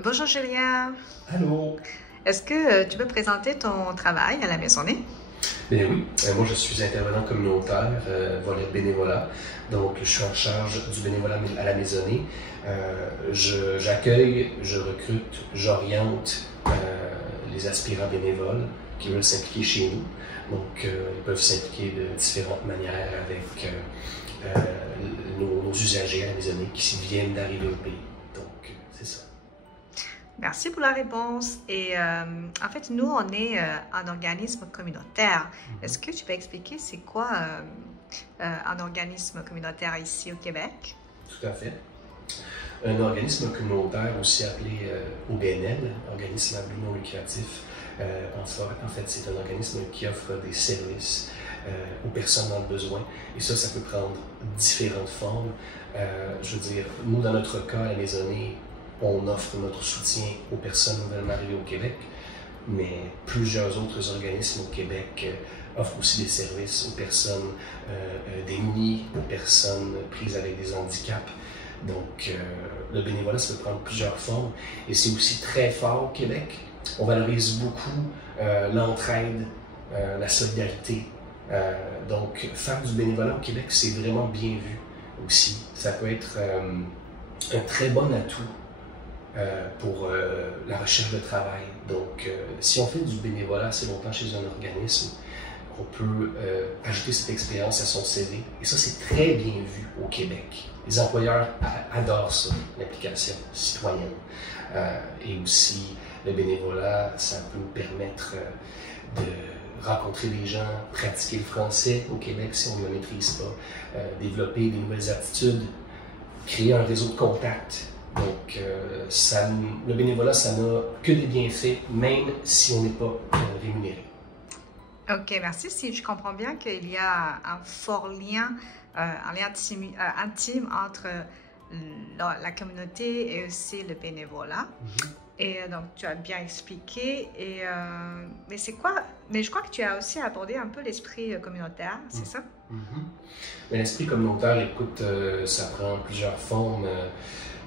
Bonjour Julien, Allô? est-ce que tu peux présenter ton travail à la Maisonnée? Ben oui, moi je suis intervenant communautaire, volet bénévolat. Donc je suis en charge du bénévolat à la Maisonnée. J'accueille, je recrute, j'oriente les aspirants bénévoles qui veulent s'impliquer chez nous. Donc ils peuvent s'impliquer de différentes manières avec euh, nos usagers à la Maisonnée qui viennent d'arriver au pays. Donc c'est ça. Merci pour la réponse. Et en fait, nous, on est un organisme communautaire. Est-ce que tu peux expliquer c'est quoi un organisme communautaire ici au Québec? Tout à fait. Un organisme communautaire, aussi appelé OBNL, organisme à but non lucratif. En fait, c'est un organisme qui offre des services aux personnes dans le besoin. Et ça peut prendre différentes formes. Je veux dire, nous, dans notre cas, à la Maisonnée, on offre notre soutien aux personnes nouvellement arrivées au Québec, mais plusieurs autres organismes au Québec offrent aussi des services aux personnes démunies, aux personnes prises avec des handicaps. Donc, le bénévolat, ça peut prendre plusieurs formes et c'est aussi très fort au Québec. On valorise beaucoup l'entraide, la solidarité. Donc, faire du bénévolat au Québec, c'est vraiment bien vu aussi. Ça peut être un très bon atout pour la recherche de travail. Donc, si on fait du bénévolat assez longtemps chez un organisme, on peut ajouter cette expérience à son CV. Et ça, c'est très bien vu au Québec. Les employeurs adorent ça, l'application citoyenne. Et aussi, le bénévolat, ça peut nous permettre de rencontrer des gens, pratiquer le français au Québec si on ne le maîtrise pas, développer des nouvelles aptitudes, créer un réseau de contacts. Donc, le bénévolat, ça n'a que des bienfaits, même si on n'est pas rémunéré. Ok, merci. Si je comprends bien qu'il y a un fort lien, un lien intime entre la communauté et aussi le bénévolat. Et donc, tu as bien expliqué. Mais c'est quoi? Mais je crois que tu as aussi abordé un peu l'esprit communautaire, c'est ça? Mais l'esprit communautaire, écoute, ça prend plusieurs formes.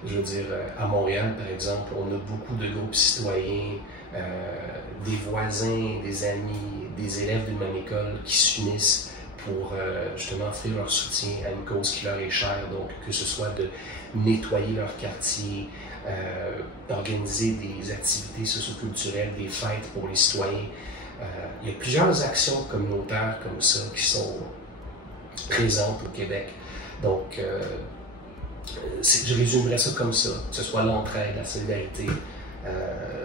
Je veux dire, à Montréal, par exemple, on a beaucoup de groupes citoyens, des voisins, des amis, des élèves d'une même école qui s'unissent pour justement offrir leur soutien à une cause qui leur est chère. Donc, que ce soit de nettoyer leur quartier, organiser des activités socioculturelles, des fêtes pour les citoyens. Il y a plusieurs actions communautaires comme ça qui sont présentes au Québec. Donc, je résumerais ça comme ça, que ce soit l'entraide, la solidarité,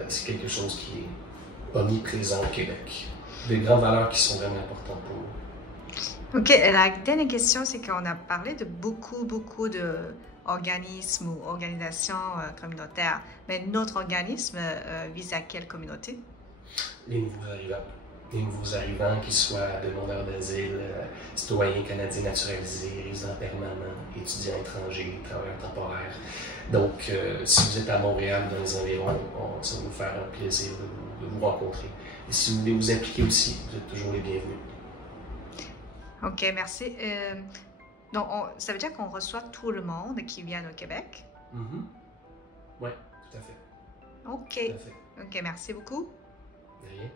c'est quelque chose qui est omniprésent au Québec. Des grandes valeurs qui sont vraiment importantes pour nous. Ok, la dernière question, c'est qu'on a parlé de beaucoup d'organismes ou organisations communautaires. Mais notre organisme vise à quelle communauté? Les nouveaux arrivants. Les nouveaux arrivants, qu'ils soient demandeurs d'asile, citoyens canadiens naturalisés, résidents permanents, étudiants étrangers, travailleurs temporaires. Donc, si vous êtes à Montréal, dans les environs, ça va nous faire un plaisir de vous rencontrer. Et si vous voulez vous impliquer aussi, vous êtes toujours les bienvenus. Ok, merci. Donc, ça veut dire qu'on reçoit tout le monde qui vient au Québec? Oui, tout à fait. Ok. Tout à fait. Ok, merci beaucoup. De rien.